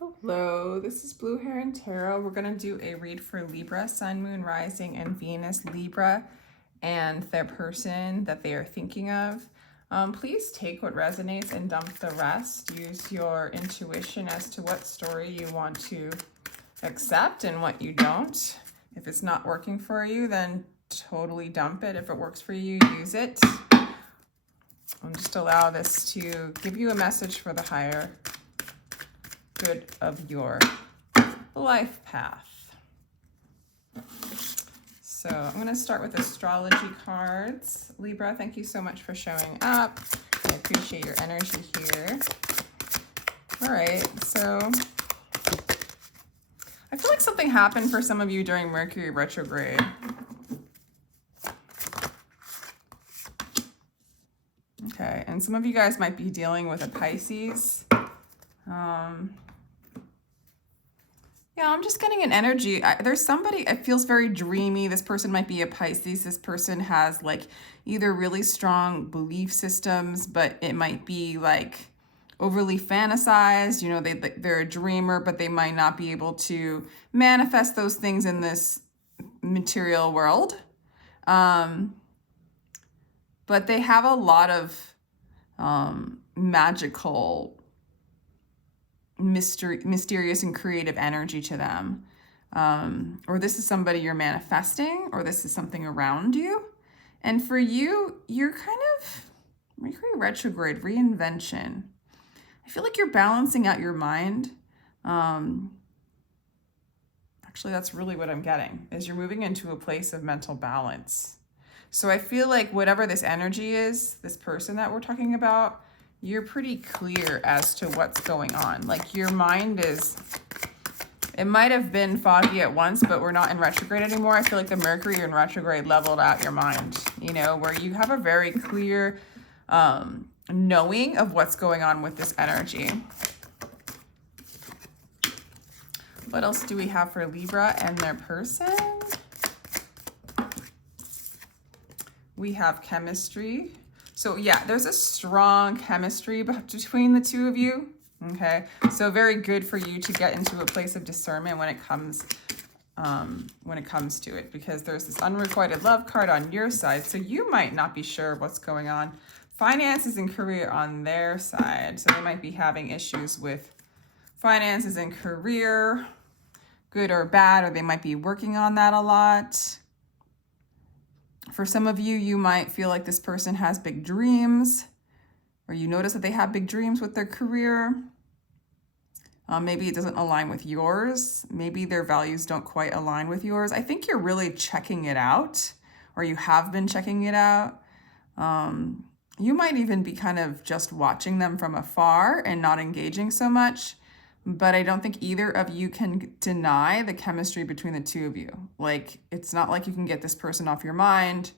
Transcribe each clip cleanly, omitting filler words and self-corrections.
Hello, this is Blue Heron Tarot. We're going to do a read for Libra, Sun, Moon, Rising, and Venus Libra, and their person that they are thinking of. Please take what resonates and dump the rest. Use your intuition as to what story you want to accept and what you don't. If it's not working for you, then totally dump it. If it works for you, use it. And just allow this to give you a message for the higher good of your life path. So I'm going to start with astrology cards. Libra, thank you so much for showing up. I appreciate your energy here. All right, so I feel like something happened for some of you during Mercury retrograde. Okay, and some of you guys might be dealing with a Pisces. Yeah, I'm just getting an energy. There's somebody, it feels very dreamy. This person might be a Pisces. This person has like either really strong belief systems, but it might be like overly fantasized. You know, they're a dreamer, but they might not be able to manifest those things in this material world. But they have a lot of magical, mysterious and creative energy to them. Or this is somebody you're manifesting, or this is something around you. And for you, you're kind of Mercury retrograde, reinvention. I feel like you're balancing out your mind. Actually, that's really what I'm getting, is you're moving into a place of mental balance. So I feel like whatever this energy is, this person that we're talking about, you're pretty clear as to what's going on. Like your mind is, it might have been foggy at once, but we're not in retrograde anymore. I feel like the Mercury in retrograde leveled out your mind, you know, where you have a very clear knowing of what's going on with this energy. What else do we have for Libra and their person? We have chemistry. So yeah, there's a strong chemistry between the two of you, okay? So very good for you to get into a place of discernment when it comes to it, because there's this unrequited love card on your side, so you might not be sure what's going on. Finances and career on their side, so they might be having issues with finances and career, good or bad, or they might be working on that a lot. For some of you, you might feel like this person has big dreams, or you notice that they have big dreams with their career. Maybe it doesn't align with yours. Maybe their values don't quite align with yours. I think you're really checking it out, or you have been checking it out. You might even be kind of just watching them from afar and not engaging so much. But I don't think either of you can deny the chemistry between the two of you. Like, it's not like you can get this person off your mind.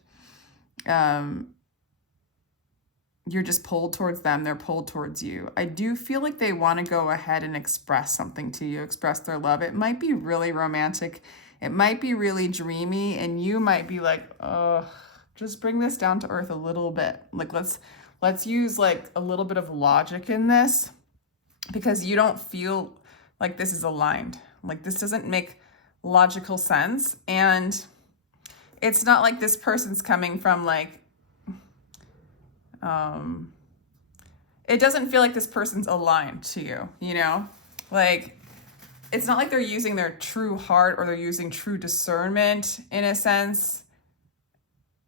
You're just pulled towards them. They're pulled towards you. I do feel like they want to go ahead and express something to you, express their love. It might be really romantic. It might be really dreamy. And you might be like, oh, just bring this down to earth a little bit. Like, let's use like a little bit of logic in this, because you don't feel like this is aligned. Like this doesn't make logical sense. And it's not like this person's coming from like, it doesn't feel like this person's aligned to you, you know? Like, it's not like they're using their true heart or they're using true discernment in a sense,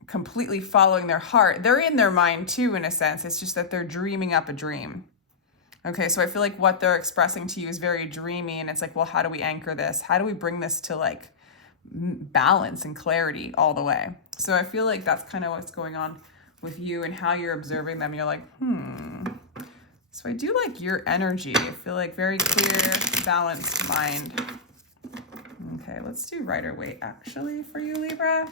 completely following their heart. They're in their mind too, in a sense. It's just that they're dreaming up a dream. Okay, so I feel like what they're expressing to you is very dreamy, and it's like, well, how do we anchor this? How do we bring this to like balance and clarity all the way? So I feel like that's kind of what's going on with you and how you're observing them. You're like, So I do like your energy. I feel like very clear, balanced mind. Okay, let's do Rider-Waite actually for you, Libra.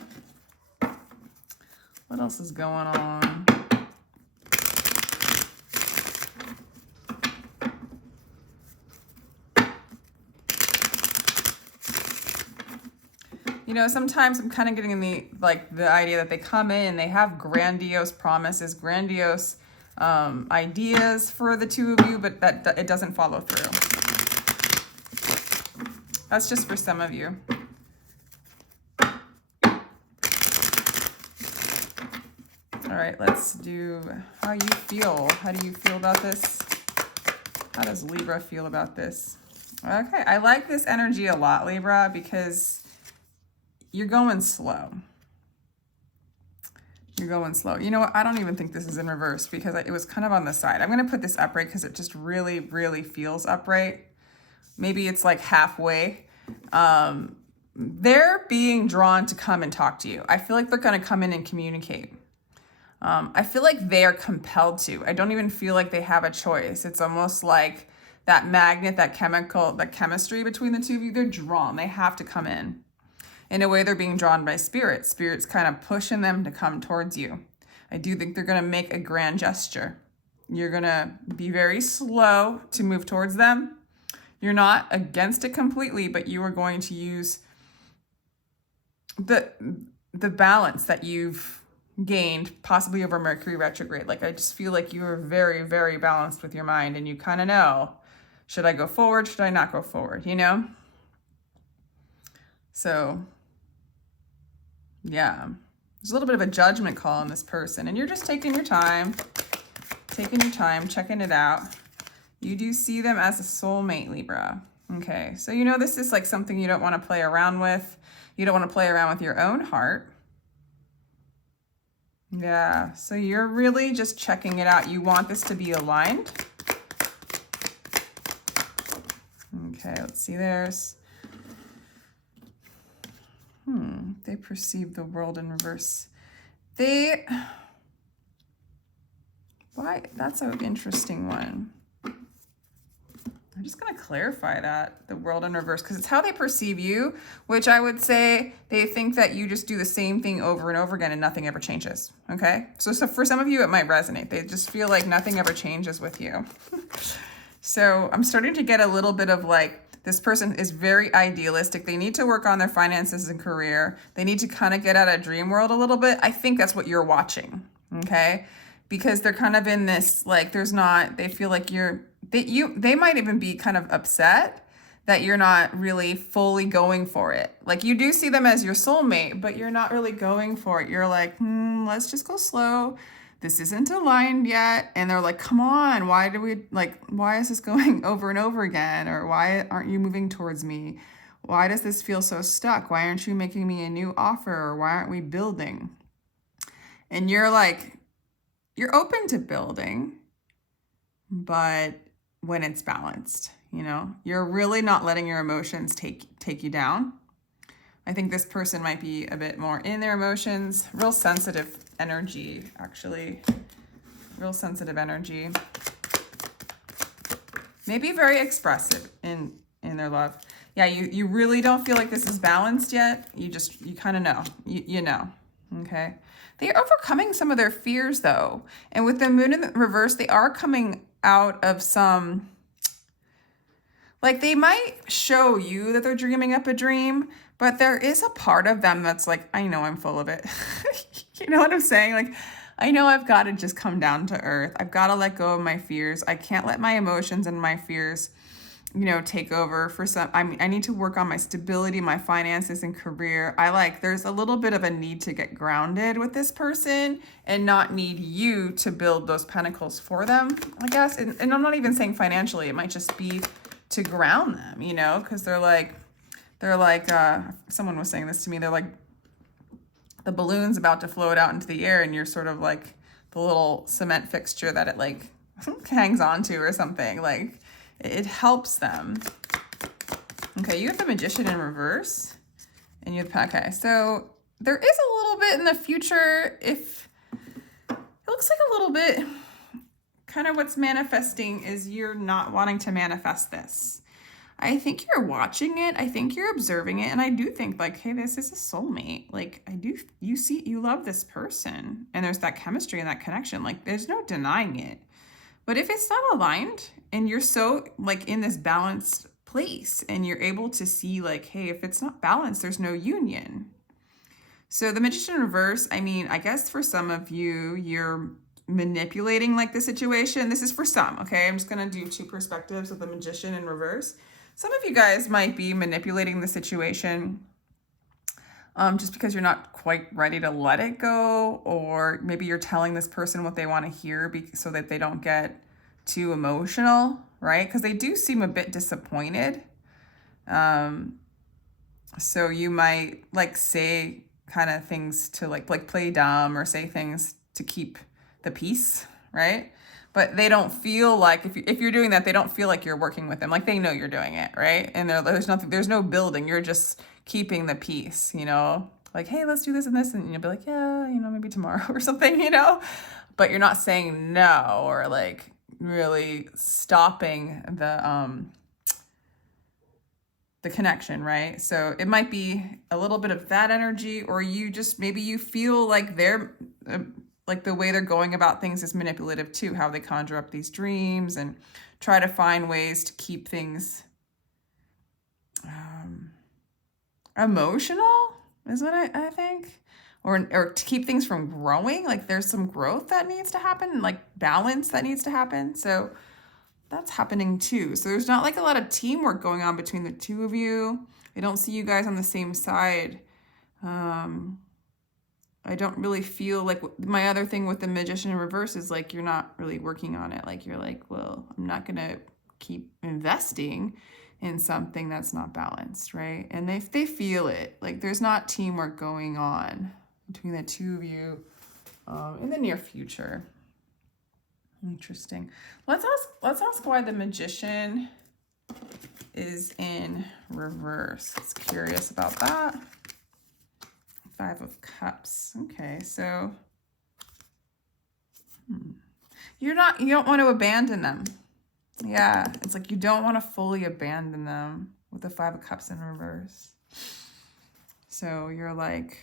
What else is going on? You know, sometimes I'm kind of getting the idea that they come in and they have grandiose promises, grandiose ideas for the two of you, but that it doesn't follow through. That's just for some of you. All right, let's do how you feel. How do you feel about this? How does Libra feel about this? Okay, I like this energy a lot, Libra, because you're going slow. You're going slow. You know what? I don't even think this is in reverse because it was kind of on the side. I'm going to put this upright because it just really, really feels upright. Maybe it's like halfway. They're being drawn to come and talk to you. I feel like they're going to come in and communicate. I feel like they're compelled to. I don't even feel like they have a choice. It's almost like that magnet, that chemistry between the two of you. They're drawn. They have to come in. In a way, they're being drawn by spirit. Spirit's kind of pushing them to come towards you. I do think they're going to make a grand gesture. You're going to be very slow to move towards them. You're not against it completely, but you are going to use the balance that you've gained, possibly over Mercury retrograde. Like, I just feel like you are very, very balanced with your mind, and you kind of know, should I go forward? Should I not go forward? You know? So, yeah, there's a little bit of a judgment call on this person, and you're just taking your time, checking it out. You do see them as a soulmate, Libra. Okay, so you know this is like something you don't want to play around with. You don't want to play around with your own heart. Yeah, so you're really just checking it out. You want this to be aligned. Okay, let's see. There's... they perceive the world in reverse. Why? That's an interesting one. I'm just going to clarify that, the world in reverse, because it's how they perceive you, which I would say they think that you just do the same thing over and over again and nothing ever changes, okay? So for some of you, it might resonate. They just feel like nothing ever changes with you. So I'm starting to get a little bit of like, this person is very idealistic. They need to work on their finances and career. They need to kind of get out of dream world a little bit. I think that's what you're watching, okay? Because they're kind of in this, like, they feel like they might even be kind of upset that you're not really fully going for it. Like, you do see them as your soulmate, but you're not really going for it. You're like, let's just go slow. This isn't aligned yet. And they're like, come on, why is this going over and over again? Or why aren't you moving towards me? Why does this feel so stuck? Why aren't you making me a new offer? Or why aren't we building? And you're like, you're open to building, but when it's balanced, you know, you're really not letting your emotions take you down. I think this person might be a bit more in their emotions, real sensitive energy, actually, real sensitive energy. Maybe very expressive in their love. Yeah, you really don't feel like this is balanced yet. You kind of know, you know, okay? They're overcoming some of their fears though. And with the moon in the reverse, they are coming out of some, like, they might show you that they're dreaming up a dream, but there is a part of them that's like, I know I'm full of it. You know what I'm saying? Like, I know I've got to just come down to earth. I've got to let go of my fears. I can't let my emotions and my fears, you know, take over for some. I need to work on my stability, my finances and career. There's a little bit of a need to get grounded with this person and not need you to build those pentacles for them, I guess. And I'm not even saying financially. It might just be to ground them, you know, because they're like, someone was saying this to me. They're like, the balloon's about to float out into the air and you're sort of like the little cement fixture that it like hangs onto or something. Like, it helps them. Okay, you have the Magician in reverse. And you have, okay, so there is a little bit in the future, it looks like a little bit, kind of what's manifesting is you're not wanting to manifest this. I think you're watching it. I think you're observing it. And I do think like, hey, this is a soulmate. Like, you love this person. And there's that chemistry and that connection. Like, there's no denying it. But if it's not aligned and you're so like in this balanced place and you're able to see like, hey, if it's not balanced, there's no union. So the Magician in reverse, I mean, I guess for some of you, you're manipulating like the situation. This is for some, okay? I'm just going to do two perspectives of the Magician in reverse. Some of you guys might be manipulating the situation just because you're not quite ready to let it go, or maybe you're telling this person what they want to hear so that they don't get too emotional, right? Because they do seem a bit disappointed. So you might like say kind of things to like play dumb or say things to keep the peace, right? But they don't feel like if you're doing that, they don't feel like you're working with them. Like they know you're doing it, right? And there's no building. You're just keeping the peace, you know? Like, hey, let's do this and this, and you'll be like, yeah, you know, maybe tomorrow or something, you know? But you're not saying no or like really stopping the connection, right? So it might be a little bit of that energy, or you just, maybe you feel like they're, like the way they're going about things is manipulative too, how they conjure up these dreams and try to find ways to keep things emotional, is what I think. Or to keep things from growing, like there's some growth that needs to happen, like balance that needs to happen. So that's happening too. So there's not like a lot of teamwork going on between the two of you. I don't see you guys on the same side. I don't really feel like my other thing with the Magician in reverse is like you're not really working on it. Like you're like, well, I'm not going to keep investing in something that's not balanced, right? And they feel it. Like there's not teamwork going on between the two of you in the near future. Interesting. Let's ask why the Magician is in reverse. It's curious about that. 5 of Cups. Okay, so you don't want to abandon them. Yeah, it's like you don't want to fully abandon them with the 5 of Cups in reverse. So you're like,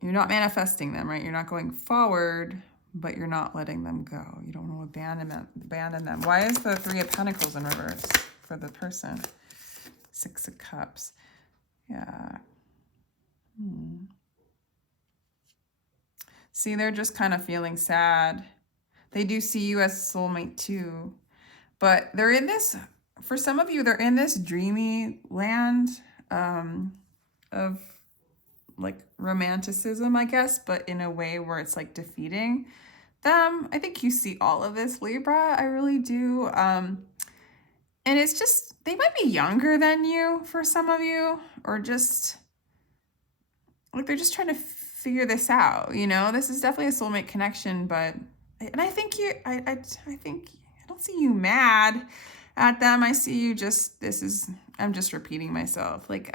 you're not manifesting them, right? You're not going forward, but you're not letting them go. You don't want to abandon them. Why is the 3 of Pentacles in reverse for the person? 6 of Cups. Yeah. See, they're just kind of feeling sad. They do see you as a soulmate too. But they're in this, for some of you, they're in this dreamy land of like romanticism, I guess, but in a way where it's like defeating them. I think you see all of this, Libra. I really do. And it's just, they might be younger than you for some of you, or just like they're just trying to figure this out, you know? This is definitely a soulmate connection, but, and I think I don't see you mad at them. I see you just, I'm just repeating myself. Like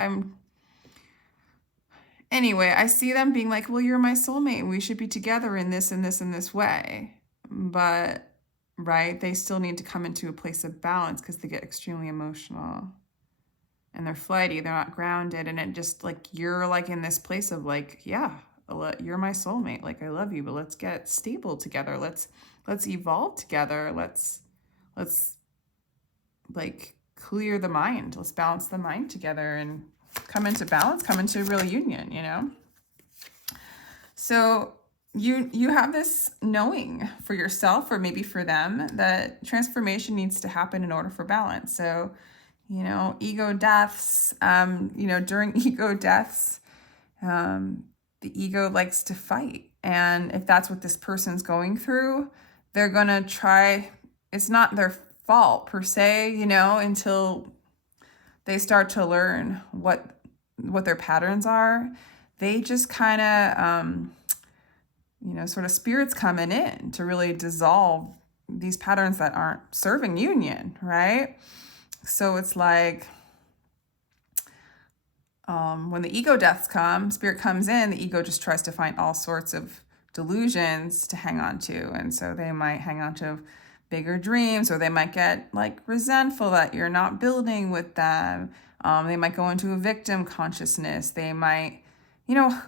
anyway, I see them being like, well, you're my soulmate. We should be together in this and this and this way. But, right, they still need to come into a place of balance because they get extremely emotional. And they're flighty, they're not grounded. And it just like, you're like in this place of like, yeah, you're my soulmate. Like, I love you, but let's get stable together. Let's evolve together. Let's like clear the mind. Let's balance the mind together and come into balance, come into real union, you know? So you have this knowing for yourself, or maybe for them, that transformation needs to happen in order for balance. So, you know, ego deaths, you know, during ego deaths, the ego likes to fight. And if that's what this person's going through, they're going to try, it's not their fault per se, you know, until they start to learn what their patterns are. They just kind of, you know, sort of spirits coming in to really dissolve these patterns that aren't serving union, right? So it's like when the ego deaths come, spirit comes in, the ego just tries to find all sorts of delusions to hang on to. And so they might hang on to bigger dreams, or they might get like resentful that you're not building with them. They might go into a victim consciousness. They might, you know,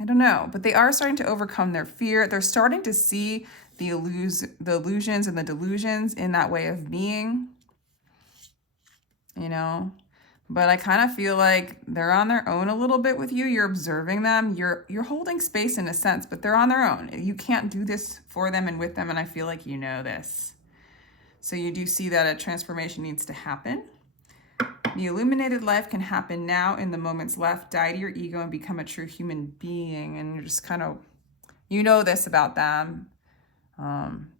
I don't know, but they are starting to overcome their fear. They're starting to see the illusions and the delusions in that way of being, you know. But I kind of feel like they're on their own a little bit with you. You're observing them. You're holding space in a sense, but they're on their own. You can't do this for them and with them, and I feel like you know this. So you do see that a transformation needs to happen. The illuminated life can happen now in the moments left. Die to your ego and become a true human being. And you're just kind of, you know this about them.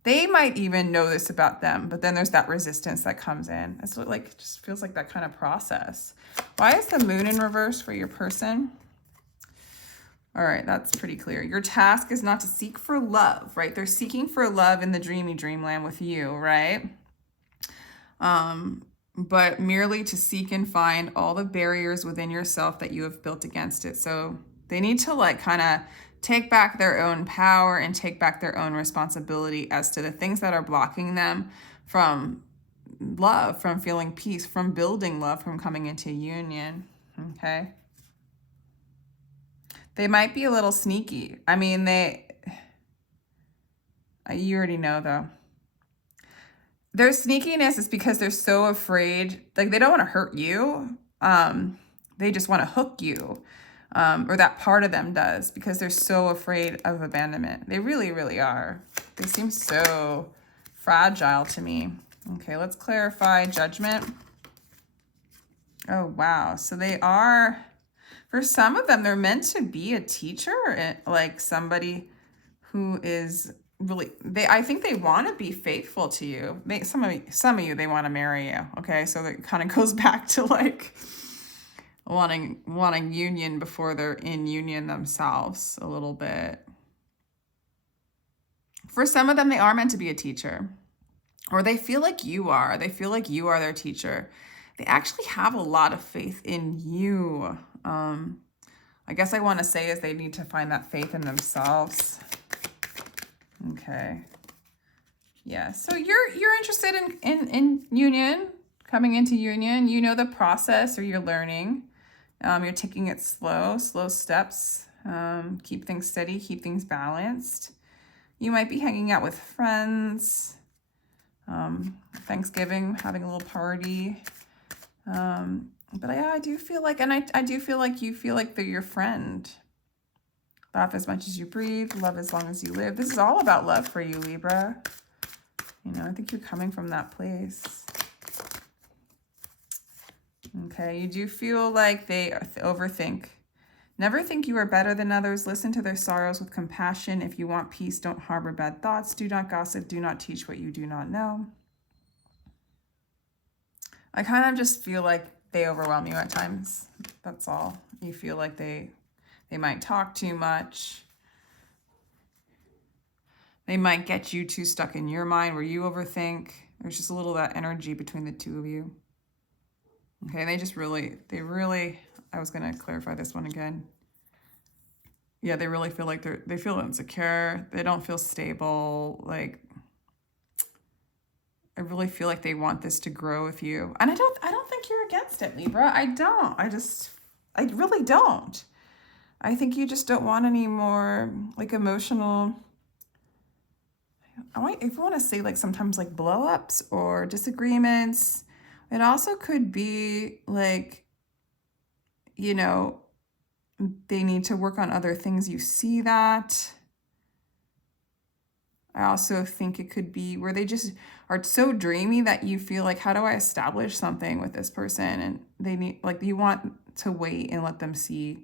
They might even know this about them, but then there's that resistance that comes in. It's like, it just feels like that kind of process. Why is the moon in reverse for your person? All right, that's pretty clear. Your task is not to seek for love, right? They're seeking for love in the dreamy dreamland with you, right? But merely to seek and find all the barriers within yourself that you have built against it. So they need to like kind of take back their own power and take back their own responsibility as to the things that are blocking them from love, from feeling peace, from building love, from coming into union, okay? They might be a little sneaky. I mean, you already know though. Their sneakiness is because they're so afraid, like they don't want to hurt you. They just want to hook you, or that part of them does, because they're so afraid of abandonment. They really, really are. They seem so fragile to me. Okay, let's clarify Judgment. Oh, wow. So they are, for some of them, they're meant to be a teacher, like somebody who is really, I think they want to be faithful to you. Some of you, they want to marry you. Okay, so that kind of goes back to like wanting union before they're in union themselves a little bit. For some of them, they are meant to be a teacher, or they feel like you are. They feel like you are their teacher. They actually have a lot of faith in you. I guess I want to say is they need to find that faith in themselves. Okay. Yeah. So you're interested in union, coming into union. You know the process, or you're learning. You're taking it slow steps. Keep things steady, keep things balanced. You might be hanging out with friends. Thanksgiving, having a little party. But I do feel like, and I do feel like you feel like they're your friend. Laugh as much as you breathe, love as long as you live. This is all about love for you, Libra. You know, I think you're coming from that place. Okay, you do feel like they overthink. Never think you are better than others. Listen to their sorrows with compassion. If you want peace, don't harbor bad thoughts. Do not gossip. Do not teach what you do not know. I kind of just feel like they overwhelm you at times. That's all. You feel like they might talk too much. They might get you too stuck in your mind where you overthink. There's just a little of that energy between the two of you. Okay, they really, I was going to clarify this one again. Yeah, they really feel like they feel insecure. They don't feel stable. Like, I really feel like they want this to grow with you. And I don't think you're against it, Libra. I don't. I really don't. I think you just don't want any more like emotional, if you want to say like sometimes like blow-ups or disagreements. It also could be like, you know, they need to work on other things. You see that. I also think it could be where they just are so dreamy that you feel like, how do I establish something with this person? And they need, like, you want to wait and let them see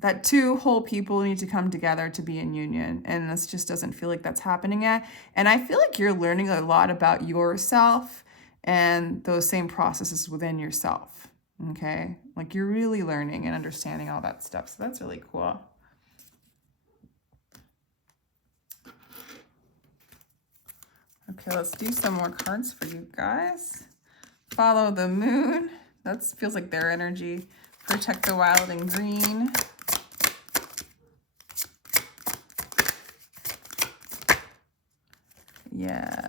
that two whole people need to come together to be in union. And this just doesn't feel like that's happening yet. And I feel like you're learning a lot about yourself and those same processes within yourself. Okay. Like you're really learning and understanding all that stuff. So that's really cool. Okay, let's do some more cards for you guys. Follow the moon. That feels like their energy. Protect the wild and green. Yeah.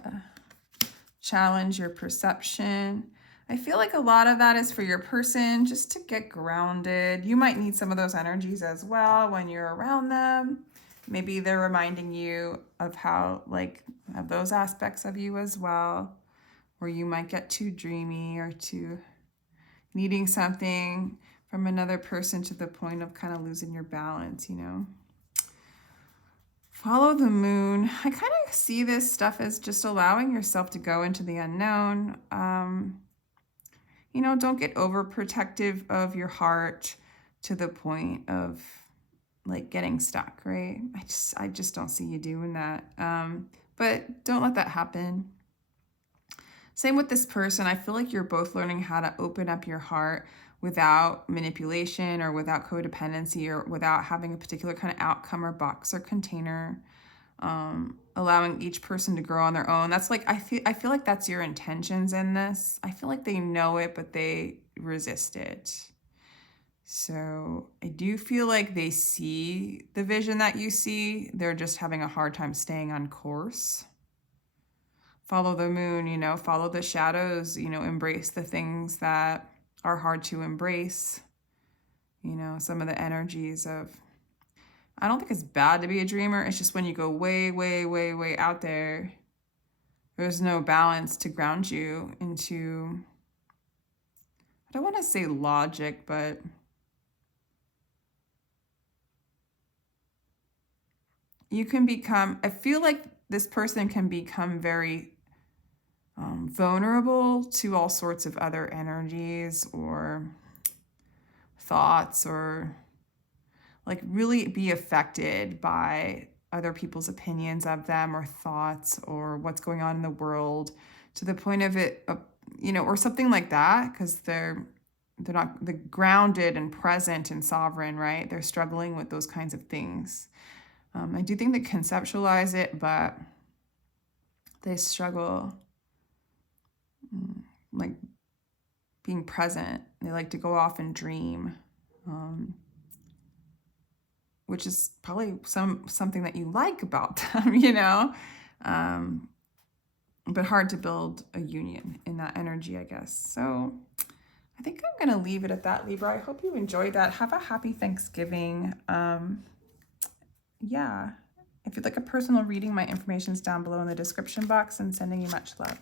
Challenge your perception. I feel like a lot of that is for your person, just to get grounded. You might need some of those energies as well when you're around them. Maybe they're reminding you of how, like, of those aspects of you as well, where you might get too dreamy or too needing something from another person to the point of kind of losing your balance, you know. Follow the moon. I kind of see this stuff as just allowing yourself to go into the unknown. you know, don't get overprotective of your heart to the point of like getting stuck, right? I just don't see you doing that. But don't let that happen. Same with this person. I feel like you're both learning how to open up your heart without manipulation or without codependency or without having a particular kind of outcome or box or container. Allowing each person to grow on their own. That's like, I feel like that's your intentions in this. I feel like they know it, but they resist it. So I do feel like they see the vision that you see. They're just having a hard time staying on course. Follow the moon, you know, follow the shadows, you know, embrace the things that are hard to embrace. You know, some of the energies of, I don't think it's bad to be a dreamer. It's just when you go way, way, way, way out there, there's no balance to ground you into, I don't want to say logic, but you can become, I feel like this person can become very vulnerable to all sorts of other energies or thoughts, or like really be affected by other people's opinions of them or thoughts or what's going on in the world, to the point of it, you know, or something like that, because they're not grounded and present and sovereign, right? They're struggling with those kinds of things. I do think they conceptualize it, but they struggle like being present. They like to go off and dream, which is probably something that you like about them, you know, but hard to build a union in that energy, I guess. So I think I'm going to leave it at that, Libra. I hope you enjoyed that. Have a happy Thanksgiving. Yeah. If you'd like a personal reading, my information is down below in the description box, and sending you much love.